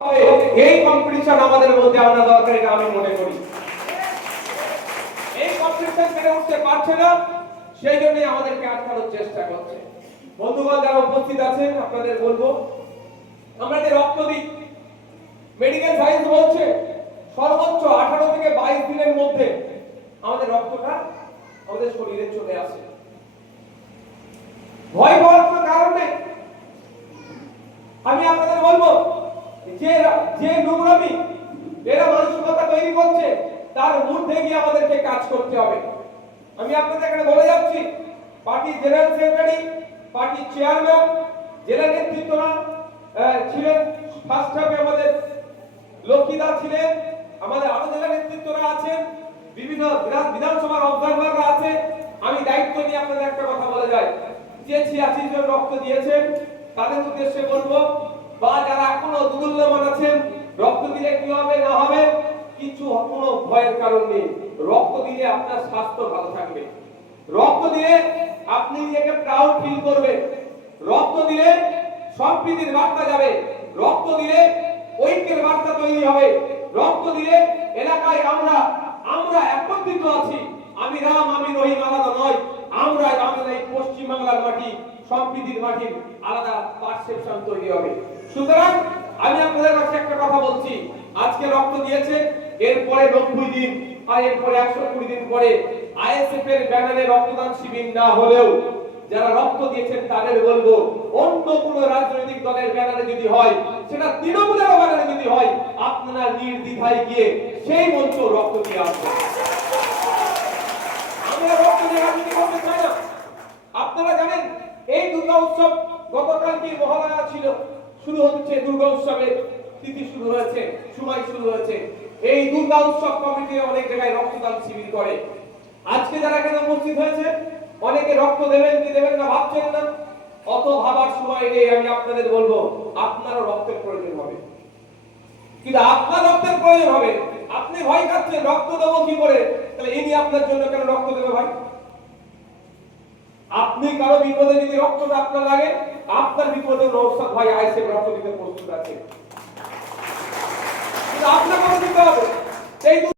এই কম্পিটিশন আমাদের মধ্যে আমরা দরকার এটা আমি মনে করি। এই কম্পিটিশন পেরে উঠতে পারছে না, সেই জন্যই আমাদেরকে আটকানোর চেষ্টা করছে। বন্ধুগণ যারা উপস্থিত আছেন, আপনাদের বলব, আমরা যে রক্ত দিই মেডিকেল সায়েন্স বলছে, সর্বোচ্চ আঠারো থেকে বাইশ দিনের মধ্যে আমাদের রক্তটা আমাদের শরীরে চলে আসে। ভয় পাওয়ার কোনো কারণ নেই। আমি আপনাদের বলব যে যে নোংরামি এরা মানসিকতা তৈরি করছে, তার ঊর্ধ্বে গিয়ে আমাদেরকে কাজ করতে হবে। আমি আপনাদের এখানে বলে যাচ্ছি party general secretary party chairman, জেলা নেতৃত্বরা ছিলেন ফার্স্ট হাফে আমাদের লক্ষ্মীদা ছিলেন, আমাদের আরও জেলা নেতৃত্বরা আছেন, বিভিন্ন বিধানসভার অবজারভাররা আছে আমি দায়িত্ব নিয়ে আপনাদের একটা কথা বলে যাই। যে ছিয়াশি জন রক্ত দিয়েছেন, তাদের উদ্দেশ্যে বলব বা যারা এখনও দুদুল্যমান আছেন, রক্ত দিলে কি হবে, না হবে, কিছু কোনো ভয়ের কারণ নেই। রক্ত দিলে আপনার স্বাস্থ্য ভালো থাকবে। রক্ত দিলে আপনি নিজেকে প্রাউড ফিল করবেন। রক্ত দিলে সম্প্রীতির বার্তা যাবে। রক্ত দিলে ঐক্যের বার্তা তৈরি হবে। রক্ত দিলে এলাকায় আমরা আমরা একত্রিত আছি। আমি রাম, আমি রহিম, আলাদা নয়। আমরা আমাদের এই পশ্চিম বাংলার মাটি। সম্প্রীতির মাটির আলাদা পারসেপশন তৈরি হবে। সুতরাং আমি আপনাদের কাছে একটা কথা বলছি, আজকে রক্ত দিয়েছে, এরপরে নব্বই দিন আর এরপরে একশো কুড়ি দিন পরে আইএসএফ এর ব্যানারে রক্তদান শিবির না হলেও যারা রক্ত দিয়েছেন তাদের বলব, অন্য কোন রাজনৈতিক দলের ব্যানারে যদি হয়, সেটা তৃণমূলের ব্যানারে যদি হয়, আপনারা নির্দ্বিধায় গিয়ে সেই মঞ্চ রক্ত দিয়ে আসবেন আমরা রক্ত দিয়ে রাজনীতি করতে চাই না আপনারা জানেন এই দুর্গা উৎসব গতকালকে মহালয়া ছিল। শুরু হচ্ছে দুর্গা উৎসবের তিথি শুরু হয়েছে, সময় শুরু হয়েছে। এই দুর্গা উৎসব কমিটি অনেক জায়গায় রক্তদান শিবির করে। আজকে যারা এখানে উপস্থিত হয়েছে, অনেকে রক্ত দেবেন কি দেবেন না ভাবছেন না। অত ভাবার সময় নেই, আমি আপনাদের বলব, আপনারও রক্তের প্রয়োজন হবে। কিন্তু আপনার রক্তের প্রয়োজন হবে। আপনি ভয় খাচ্ছেন, রক্ত দেবো কি করে? তাহলে ইনি আপনার জন্য কেন রক্ত দেবে ভাই? আপনি কারও বিপদে যদি রক্তটা আপনার লাগে, আপনার বিপদে নৌসাদ ভাই আইসে রক্ত দিতে প্রস্তুত আছে।